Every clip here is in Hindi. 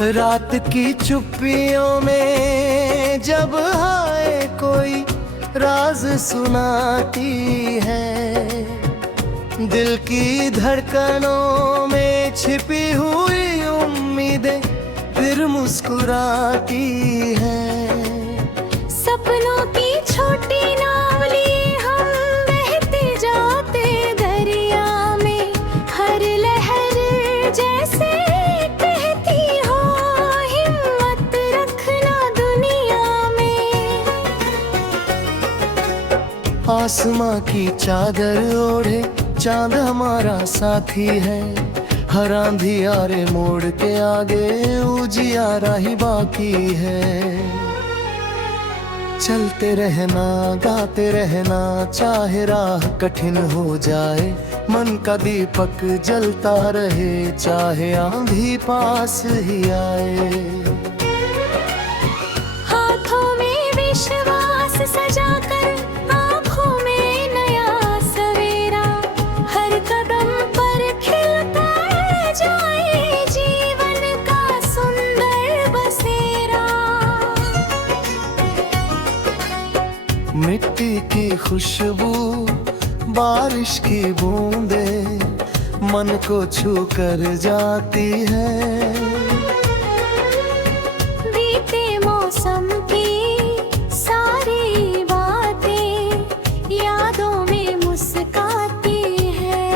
रात की चुप्पियों में जब हाय कोई राज सुनाती है, दिल की धड़कनों में छिपी हुई उम्मीदें फिर मुस्कुराती हैं। सपनों की छोटी नाव लिए हम बहते जाते दरिया में, हर लहर जैसे कहती हो हिम्मत रखना दुनिया में। आसमां की चादर ओढ़े चांद हमारा साथी है, हर अंधियारे मोड़ के आगे उजियारा ही बाकी है। चलते रहना गाते रहना चाहे राह कठिन हो जाए, मन का दीपक जलता रहे चाहे आंधी पास ही आए। हाथों में विश्वास सजाकर आँखों में नया सवेरा, हर कदम पर खिलता जाए जीवन का सुंदर बसेरा। मिट्टी की खुशबू बारिश की बूंदें मन को छू कर जाती है। बीते मौसम की सारी बातें यादों में मुस्काती है।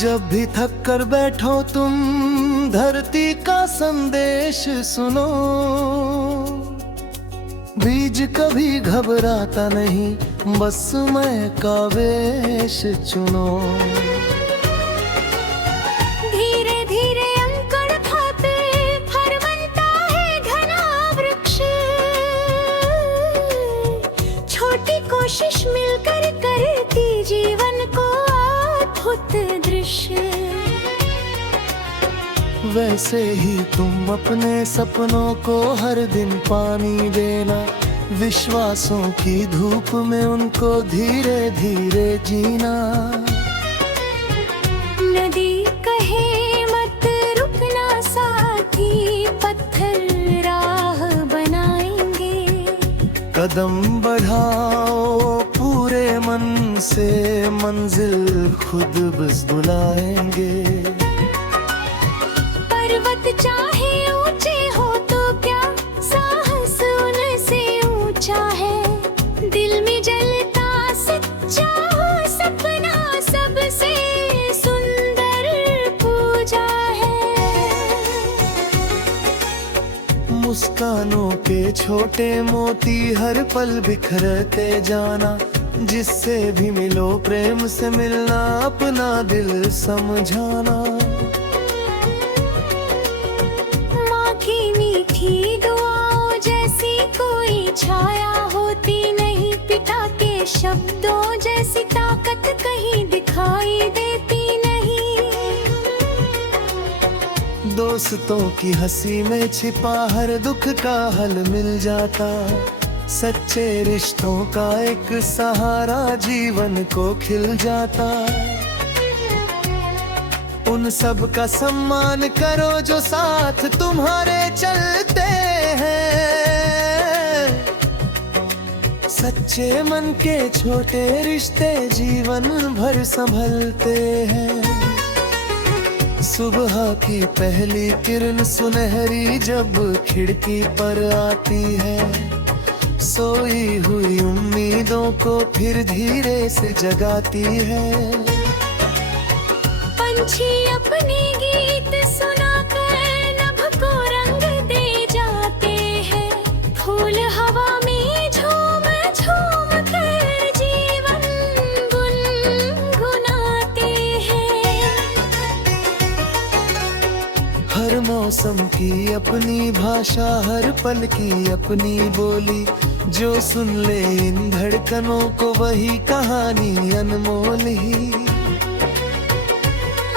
जब भी थक कर बैठो तुम धरती का संदेश सुनो, बीज कभी घबराता नहीं बस समय का वेश चुनो। धीरे धीरे अंकुर खाते फल बनता है घना वृक्ष, छोटी कोशिश मिलकर करती जीवन को अद्भुत दृश्य। वैसे ही तुम अपने सपनों को हर दिन पानी देना, विश्वासों की धूप में उनको धीरे धीरे जीना। नदी कहे मत रुकना साथी, पत्थर राह बनाएंगे। कदम बढ़ाओ पूरे मन से, मंजिल खुद बस बुलाएंगे। पर्वत चाहे ऊंचे हो तो क्या साहस उनसे ऊंचा है, दिल में जलता सच्चा हो सपना सबसे सुंदर पूजा है। मुस्कानों के छोटे मोती हर पल बिखरते जाना, जिससे भी मिलो प्रेम से मिलना अपना दिल समझाना। माँ की मीठी दुआओं जैसी कोई छाया होती नहीं, पिता के शब्दों जैसी ताकत कहीं दिखाई देती नहीं। दोस्तों की हंसी में छिपा हर दुख का हल मिल जाता, सच्चे रिश्तों का एक सहारा जीवन को खिल जाता। उन सब का सम्मान करो जो साथ तुम्हारे चलते हैं, सच्चे मन के छोटे रिश्ते जीवन भर संभलते हैं। सुबह की पहली किरण सुनहरी जब खिड़की पर आती है, सोई हुई उम्मीदों को फिर धीरे से जगाती है। पंछी अपने गीत सुनाकर नभ को रंग दे जाते हैं, फूल हवा में झूम झूम कर जीवन गुनगुनाते हैं। हर मौसम की अपनी भाषा, हर पल की अपनी बोली, जो सुन ले इन धड़कनों को वही कहानी अनमोल ही।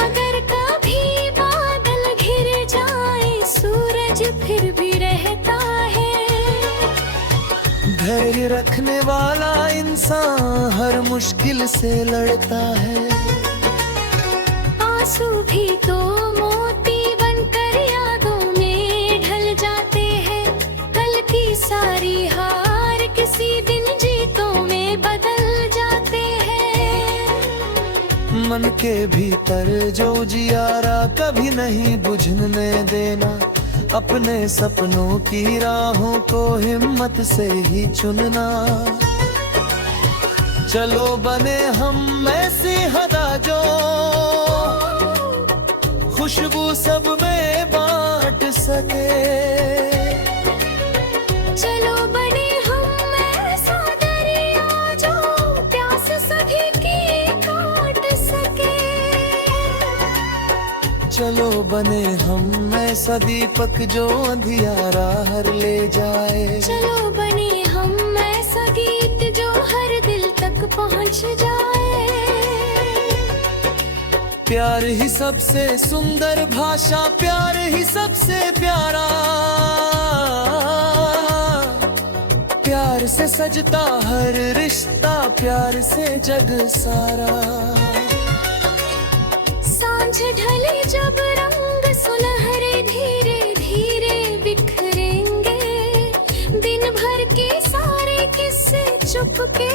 अगर कभी बादल घिर जाए सूरज फिर भी रहता है, धैर्य रखने वाला इंसान हर मुश्किल से लड़ता है। आंसू भी तो मोती बनकर यादों में ढल जाते हैं। कल की सारी हार किसी दिन जीतों में बदल जाते हैं। मन के भीतर जो जियारा कभी नहीं बुझने देना, अपने सपनों की राहों को हिम्मत से ही चुनना। चलो बने हम ऐसी हदा जो खुशबू सब में बांट सके। चलो बने हम ऐसा दरिया जो प्यास सभी की काट सके। चलो बने हम ऐसा दीपक जो अंधियारा हर ले जाए। चलो बने हम ऐसा गीत जो हर दिल तक पहुंच जाए। प्यार ही सबसे सुंदर भाषा, प्यार ही सबसे प्यारा। प्यार से सजता हर रिश्ता, प्यार से जग सारा। सांझ ढले जब रंग सुनहरे धीरे धीरे बिखरेंगे। दिन भर के सारे किस्से चुपके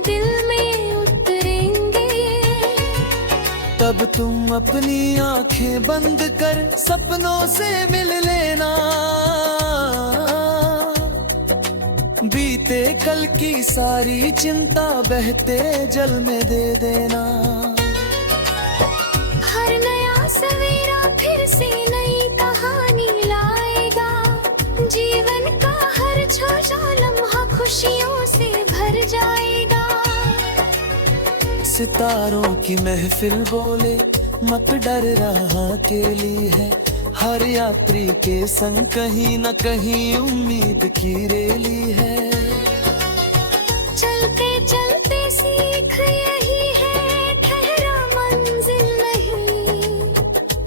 दिल में उतरेंगे। तब तुम अपनी आंखें बंद कर सपनों से मिल लेना। बीते कल की सारी चिंता बहते जल में दे देना। हर नया सवेरा फिर से नई कहानी लाएगा। जीवन का हर छोटा लम्हा खुशियों से भर जाएगा। सितारों की महफिल बोले मत डर रहा अकेली है। हर यात्री के संग कहीं न कहीं उम्मीद की रेली है। चलते चलते सीख यही है, ठहरा मंजिल नहीं।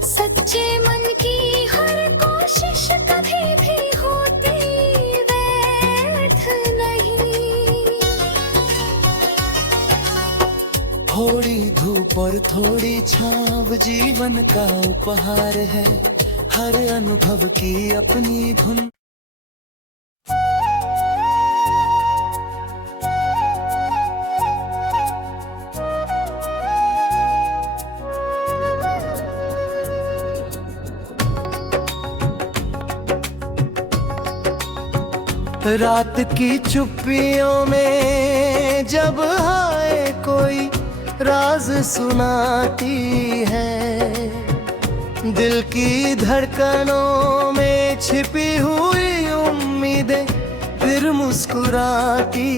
सच्चे मन की हर कोशिश कभी भी होती व्यर्थ नहीं। थोड़ी धूप और थोड़ी छाँव जीवन का उपहार है। हर अनुभव की अपनी धुन। रात की चुप्पियों में जब आए कोई राज सुनाती है। दिल की धड़कनों में छिपी हुई उम्मीदें फिर मुस्कुराती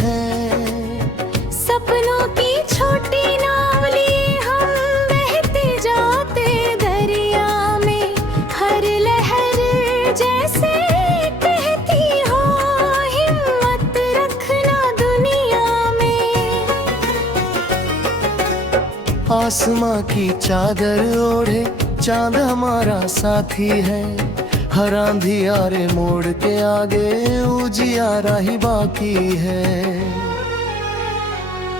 हैं। सपनों की छोटी नाव लिए हम बहते जाते दरिया में। हर लहर जैसे कहती हो हिम्मत रखना दुनिया में। आसमां की चादर ओढ़े चांद हमारा साथी है। हर अंधियारे मोड़ के आगे उजियारा ही बाकी है।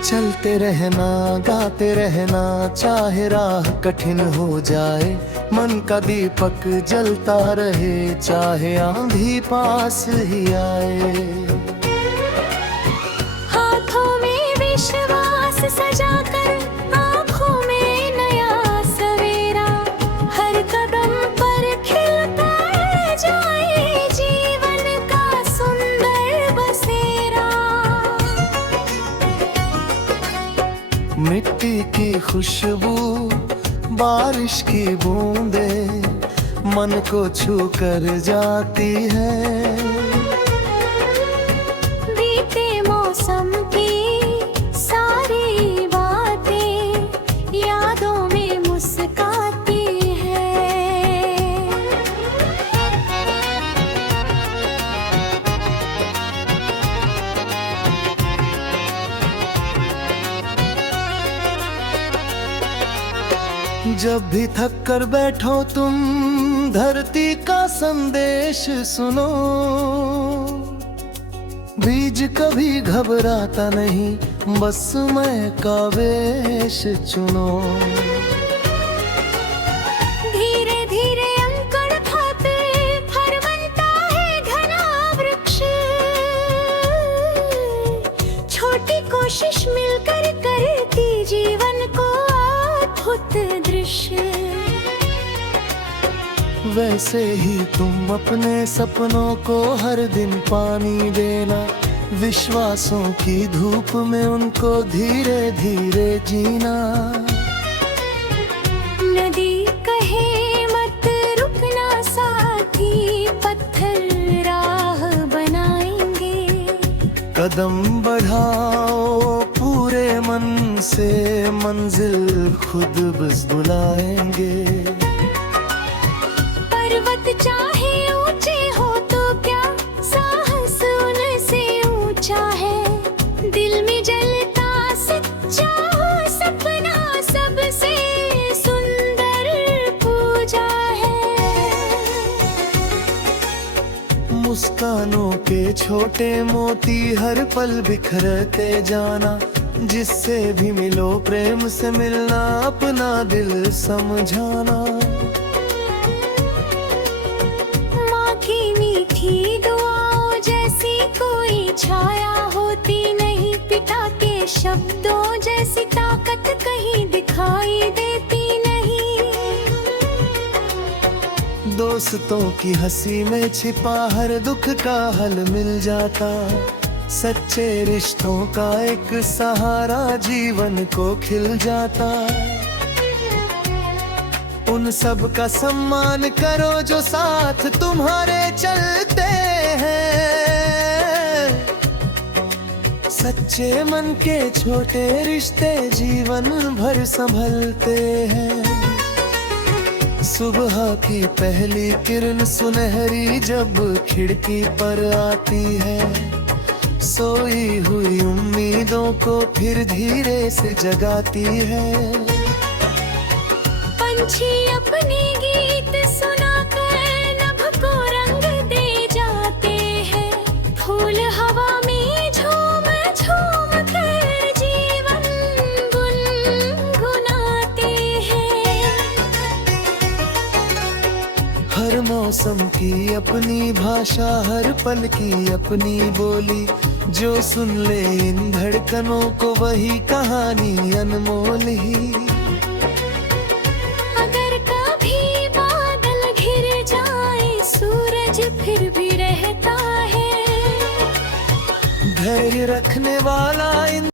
चलते रहना गाते रहना चाहे राह कठिन हो जाए। मन का दीपक जलता रहे चाहे आंधी पास ही आए। हाथों में विश्वास सजाकर आँखों में नया सवेरा। हर कदम पर खिलता जाए जीवन का सुंदर बसेरा। मिट्टी की खुशबू बारिश की बूंदें मन को छू कर जाती है। बीते मौसम की सारी बातें यादों में मुस्काती है। जब भी थक कर बैठो तुम धरती का संदेश सुनो। बीज कभी घबराता नहीं, बस समय का वेश चुनो। धीरे धीरे अंकुर खाते फल बनता है घना वृक्ष। छोटी कोशिश मिलकर करती जीवन को अद्भुत दृश्य। वैसे ही तुम अपने सपनों को हर दिन पानी देना, विश्वासों की धूप में उनको धीरे धीरे जीना। नदी कहे मत रुकना साथी, पत्थर राह बनाएंगे। कदम बढ़ाओ पूरे मन से, मंजिल खुद बस बुलाएंगे। पर्वत चाहे ऊंचे हो तो क्या, साहस उनसे ऊंचा है। दिल में जलता सच्चा हो सपना, सबसे सुंदर पूजा है। मुस्कानों के छोटे मोती हर पल बिखरते जाना, जिससे भी मिलो प्रेम से मिलना, अपना दिल समझाना। मीठी दुआओं जैसी कोई छाया होती नहीं, पिता के शब्दों जैसी ताकत कहीं दिखाई देती नहीं। दोस्तों की हंसी में छिपा हर दुख का हल मिल जाता, सच्चे रिश्तों का एक सहारा जीवन को खिल जाता। उन सब का सम्मान करो जो साथ तुम्हारे चलते हैं। सच्चे मन के छोटे रिश्ते जीवन भर संभलते हैं। सुबह की पहली किरण सुनहरी जब खिड़की पर आती है, सोई हुई उम्मीदों को फिर धीरे से जगाती है। पंछी अपने गीत सुनाकर नभ को रंग दे जाते हैं। फूल हवा में झूम झूम कर जीवन गुनगुनाते हैं। हर मौसम की अपनी भाषा, हर पल की अपनी बोली, जो सुन ले इन धड़कनों को वही कहानी अनमोल ही। फिर भी रहता है धैर्य रखने वाला इन